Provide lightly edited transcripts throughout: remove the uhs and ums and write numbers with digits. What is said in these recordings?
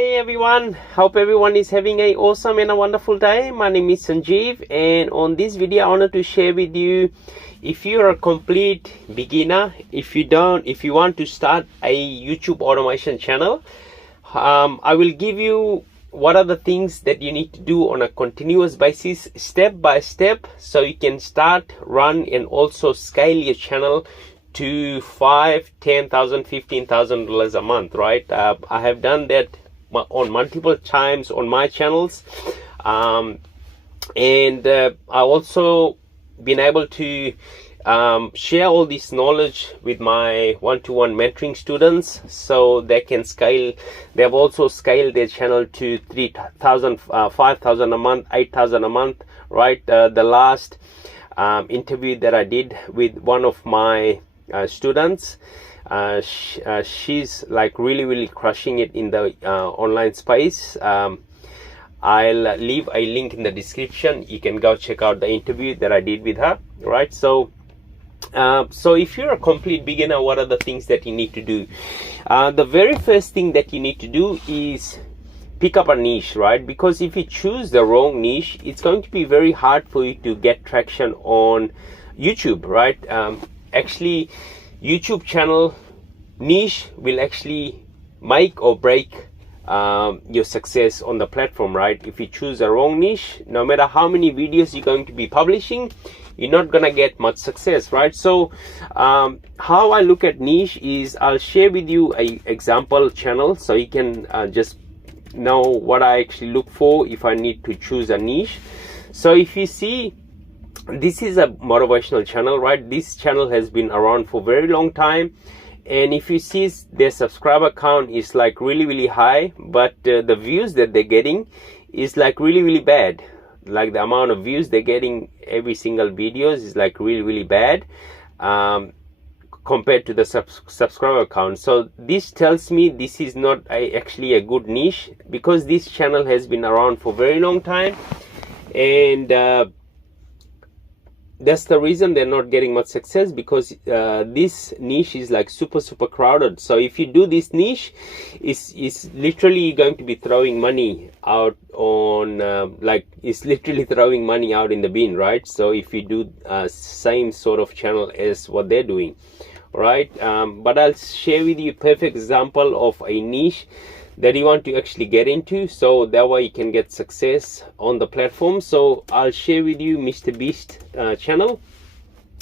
Hey everyone, hope everyone is having a awesome and a wonderful day. My name is Sanjeev, and on this video I wanted to share with you, if you're a complete beginner, if you want to start a YouTube automation channel, I will give you what are the things that you need to do on a continuous basis, step by step, so you can start, run, and also scale your channel to $5,000, $10,000, $15,000 a month, right? I have done that on multiple times on my channels, and I also been able to share all this knowledge with my one-to-one mentoring students, so they can scale. They have also scaled their channel to 3,000, 5,000 a month, 8,000 a month, right? The last interview that I did with one of my students, she's like really crushing it in the online space. I'll leave a link in the description. You can go check out the interview that I did with her, right? So if you're a complete beginner, what are the things that you need to do? The very first thing that you need to do is pick up a niche, right? Because if you choose the wrong niche, it's going to be very hard for you to get traction on YouTube, right? Actually, YouTube channel niche will actually make or break your success on the platform, right? If you choose a wrong niche, no matter how many videos you're going to be publishing, you're not gonna get much success, right? So how I look at niche is, I'll share with you a example channel so you can just know what I actually look for if I need to choose a niche. So if you see, this is a motivational channel, right? This channel has been around for a very long time, and if you see, their subscriber count is like really high, but the views that they're getting is like really bad. Like the amount of views they're getting every single videos is like really bad compared to the subscriber count. So this tells me this is not actually a good niche, because this channel has been around for a very long time, and that's the reason they're not getting much success, because this niche is like super crowded. So if you do this niche, it's literally going to be throwing money out on it's literally throwing money out in the bin, right? So if you do same sort of channel as what they're doing, right? But I'll share with you a perfect example of a niche that you want to actually get into, so that way you can get success on the platform. So I'll share with you Mr. Beast channel,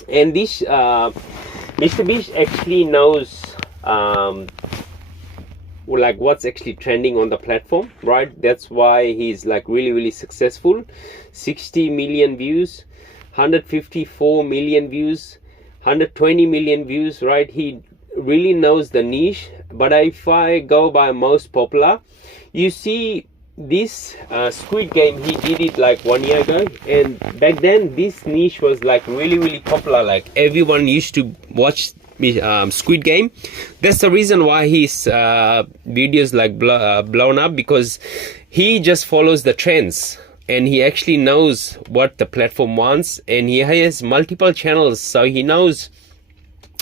and this Mr. Beast actually knows like what's actually trending on the platform, right? That's why he's like really successful. 60 million views, 154 million views, 120 million views, right? He really knows the niche. But if I go by most popular, you see this Squid Game, he did it like 1 year ago, and back then this niche was like really popular. Like everyone used to watch Squid Game. That's the reason why his videos like blown up, because he just follows the trends, and he actually knows what the platform wants, and he has multiple channels, so he knows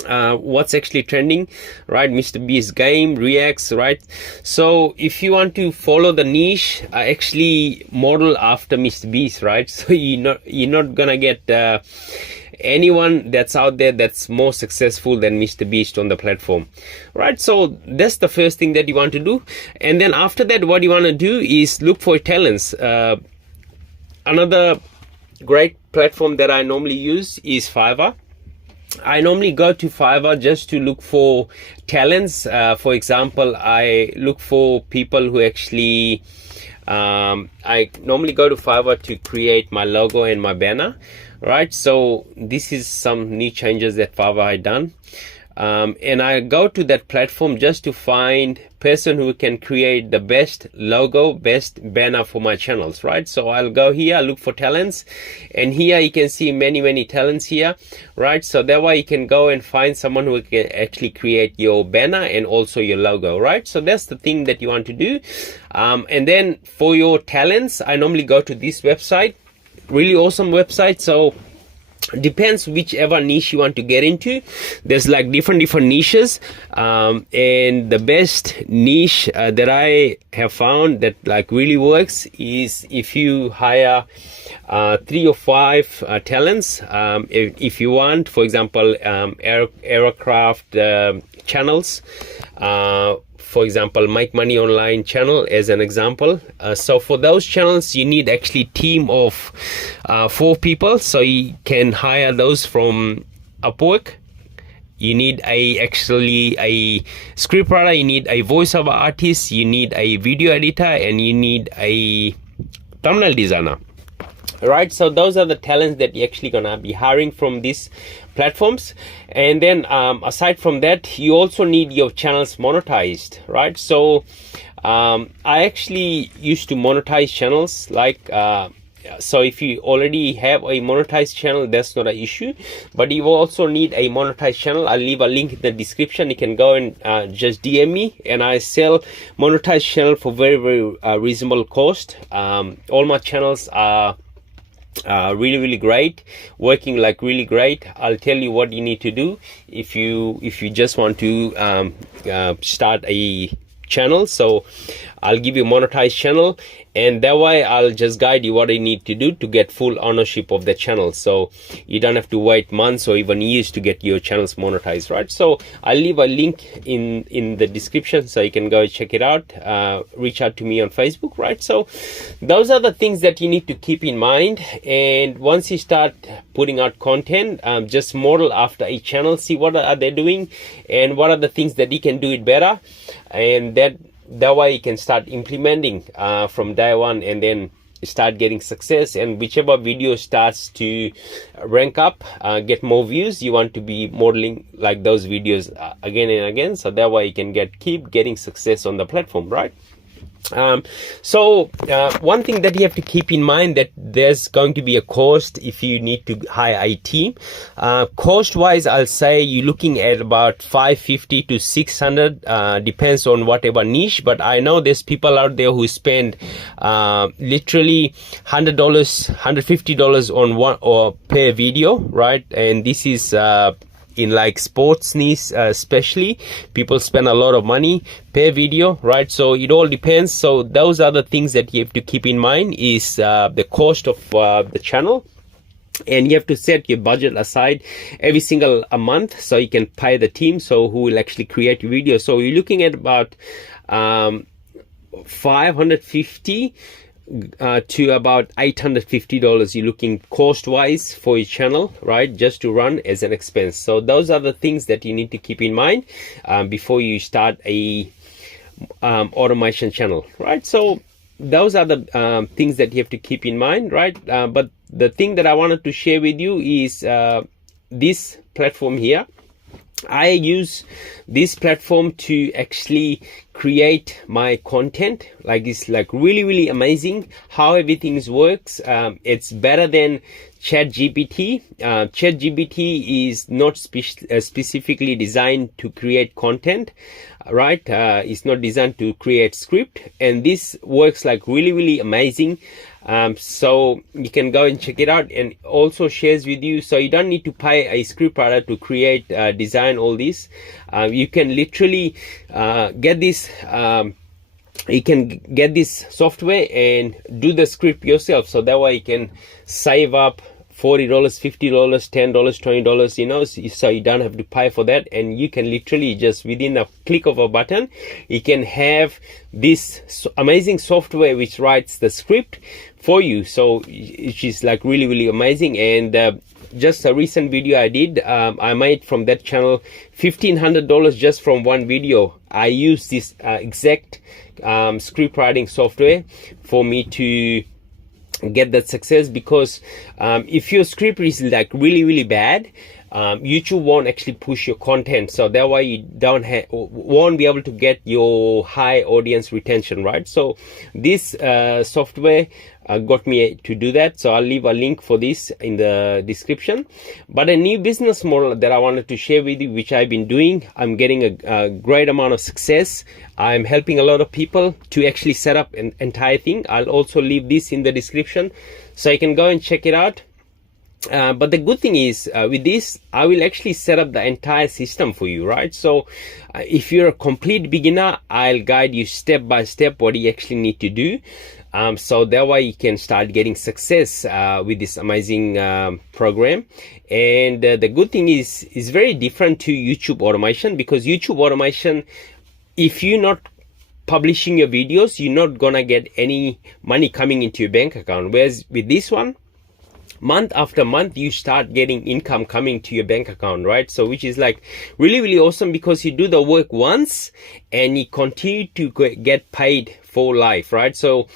what's actually trending, right? Mr. Beast game reacts, right? So if you want to follow the niche, actually model after Mr. Beast, right? So you're not gonna get anyone that's out there that's more successful than Mr. Beast on the platform, right? So that's the first thing that you want to do. And then after that, what you want to do is look for talents. Another great platform that I normally use is Fiverr. I normally go to Fiverr just to look for talents. For example, I look for people who actually I normally go to Fiverr to create my logo and my banner, right? So this is some new changes that Fiverr had done, and I go to that platform just to find person who can create the best logo, best banner for my channels, right? So I'll go here, look for talents, and here you can see many talents here, right? So that way you can go and find someone who can actually create your banner and also your logo, right? So that's the thing that you want to do. And then for your talents, I normally go to this website, really awesome website. So depends whichever niche you want to get into. There's like different niches, and the best niche that I have found that like really works is if you hire 3 or 5 talents. If you want, for example, aircraft channels, for example, Make Money Online channel as an example. So for those channels, you need actually team of 4 people. So you can hire those from Upwork. You need actually a scriptwriter, you need a voiceover artist, you need a video editor, and you need a thumbnail designer. Right, so those are the talents that you're actually gonna be hiring from these platforms. And then aside from that, you also need your channels monetized, right? So I actually used to monetize channels like so if you already have a monetized channel, that's not an issue, but you also need a monetized channel. I'll leave a link in the description. You can go and just DM me, and I sell monetized channel for very, very reasonable cost. All my channels are really great, working like really great. I'll tell you what you need to do if you just want to start a channel. So I'll give you a monetized channel, and that way I'll just guide you what you need to do to get full ownership of the channel, so you don't have to wait months or even years to get your channels monetized, right? So I'll leave a link in the description so you can go check it out. Reach out to me on Facebook, right? So those are the things that you need to keep in mind. And once you start putting out content, just model after a channel, see what are they doing and what are the things that you can do it better, and that way you can start implementing from day one, and then start getting success. And whichever video starts to rank up, get more views, you want to be modeling like those videos again and again, so that way you can keep getting success on the platform, right? So one thing that you have to keep in mind, that there's going to be a cost if you need to hire a team. Cost wise, I'll say you're looking at about $550 to $600, depends on whatever niche, but I know there's people out there who spend literally $100, $150 on one or per video, right? And this is in like sports niche especially, people spend a lot of money per video, right? So it all depends. So those are the things that you have to keep in mind, is the cost of the channel. And you have to set your budget aside every single month so you can pay the team who will actually create your video. So you're looking at about $550 to about $850 you're looking cost wise for your channel, right, just to run as an expense. So those are the things that you need to keep in mind before you start a automation channel, right? So those are the things that you have to keep in mind, right? But the thing that I wanted to share with you is this platform here. I use this platform to actually create my content. Like, it's like really amazing how everything works. It's better than ChatGPT. ChatGPT is not specifically designed to create content, right? It's not designed to create script, and this works like really amazing. So you can go and check it out, and also shares with you, so you don't need to pay a scriptwriter to create, design all this. You can literally get this you can get this software and do the script yourself, so that way you can save up $40, $50, $10, $20, you know, so you don't have to pay for that. And you can literally just within a click of a button, you can have this amazing software which writes the script for you. So which is like really amazing. And just a recent video I did, I made from that channel $1,500 just from one video. I use this exact script writing software for me to get that success, because if your script is like really bad, YouTube won't actually push your content, so that way you won't be able to get your high audience retention, right? So this software got me to do that, so I'll leave a link for this in the description. But a new business model that I wanted to share with you, which I've been doing, I'm getting a great amount of success. I'm helping a lot of people to actually set up an entire thing. I'll also leave this in the description so you can go and check it out. But the good thing is, with this, I will actually set up the entire system for you, right? So if you're a complete beginner, I'll guide you step by step what you actually need to do. So that way you can start getting success with this amazing program. And the good thing is, it's very different to YouTube automation, because YouTube automation, if you're not publishing your videos, you're not gonna get any money coming into your bank account. Whereas with this one, month after month you start getting income coming to your bank account, right? So which is like really awesome, because you do the work once and you continue to get paid for life, right? So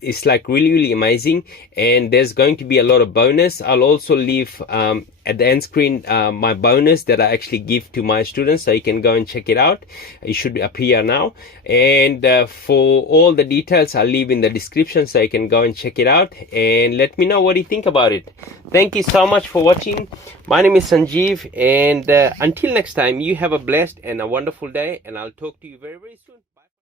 it's like really amazing. And there's going to be a lot of bonus. I'll also leave at the end screen my bonus that I actually give to my students, so you can go and check it out. It should appear now. And for all the details, I'll leave in the description, so you can go and check it out and let me know what you think about it. Thank you so much for watching. My name is Sanjeev, and until next time, you have a blessed and a wonderful day, and I'll talk to you very soon.